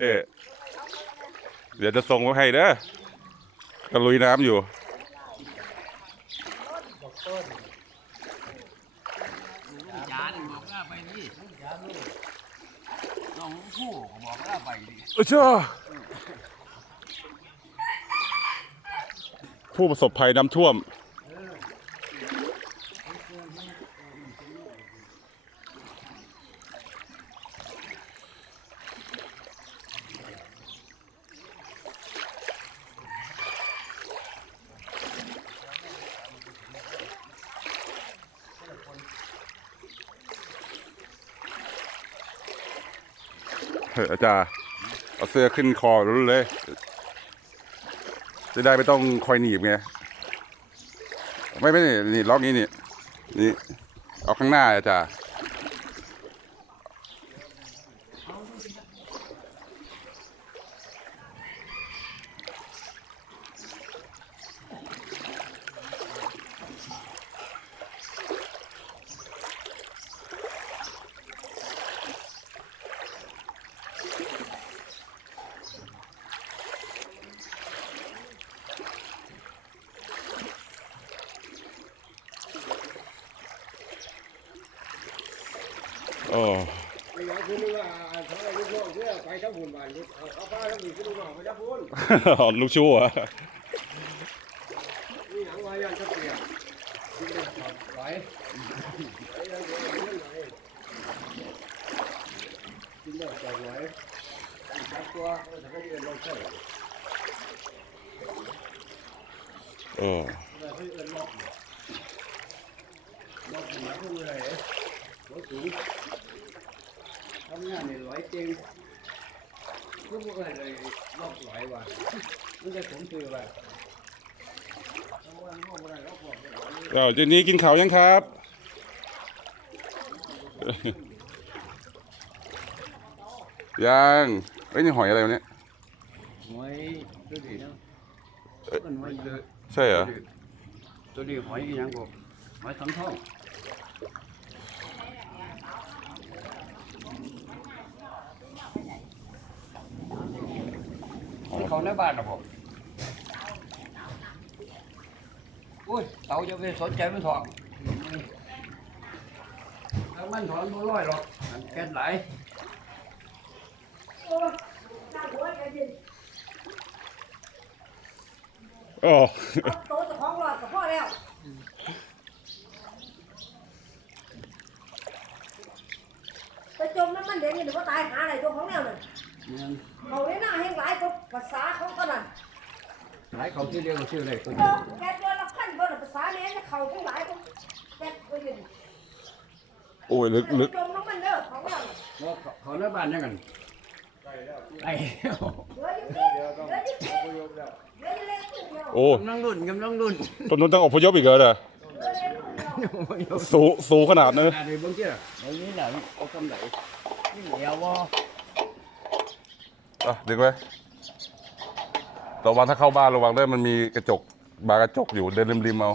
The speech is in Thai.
เอ๊ะเดี๋ยวจะส่งมาให้เด้อก็ลุยน้ำอยู่จานบอกว่าไปนี่น้องผู้ก็บอกว่าไปดิเออเจ้าผู้ประสบภัยน้ำท่วม เถอาจารย์เอาเสื้อขึ้นคอรู้เลย จะได้ไม่ต้องคอยหนีบไง ไม่ไม่นี่ล็อกนี้นี่ นี่ เอาข้างหน้าอาจา อ้ไม่อยากคุณนึกว่าทั้งลูกน้องเพื่อไปทั้งบุญบานเอาเอาป้าทั้งบุญลูกน้องไปทั้งบุญลูกชู้เหรอะนี่หนังวายันจะเปลี่ยนกินได้ถอดไหวไหวยังไงยังไงกินได้ถอดไหวจับตัวจะให้เดินลงเส้นเออจะให้เดินล็อกล็อกหนาพวกอะไรรถสูงทำงานเนี่ยไหวจริงพวกอะไรเลยล็อกไหวว่ะมันจะผมตือว่ะเอ้าเจนนี้กินข้าวยังครับ ยังเอ้ยนี่หอยอะไรวะเนี่ยหอยตัวนี้นะมันหอยเยอะใช่เหรอตัวนี้หอยอีหยังบ่หอยสังทอง เขาในบ้านนะผมอุ้ยเต่าจะไปสนใจมันถอดแล้วมันถอนบ่ร้อยหรอกมันแก่นไหลายโอ้โตเจะของรอดกับพ่อแล้วไปจมน้ำมันเด็กนี่เดี๋ยวก็ตายหาอะไรตัวของแนวนั่นมัน เขาในหน้าแห่งหลายก็ภาษาเขาก็นั่นหลายเขาที่เรียกว่าชื่ออะไรตัวเอนี้อแกเจอละพันเบอร์ภาษาแม่จะเขาทั้งหลายก็แกก็ยืนโอ้ยลึกลึกจมน้ำมันเด้อของเราว่าเขาเขาในบ้านยังกันไอ้แล้วเหลืออยู่ที่เหลืออยู่ที่เหลืออยู่เล็กนิดเดียวโอ้กำลังรุ่นกำลังรุ่นตรงนู้นต้องอพยพอีกเหรอเนี่ยเหลือเล็กนิดเดียวสูงสูงขนาดนั้นอะไรบางทีอะบางทีแหละเอาคำไหนนี่เดียวว่า อะดึงไว้ระวังถ้าเข้าบ้านระวังด้วยมันมีกระจกบานกระจกอยู่เดินริมๆเอา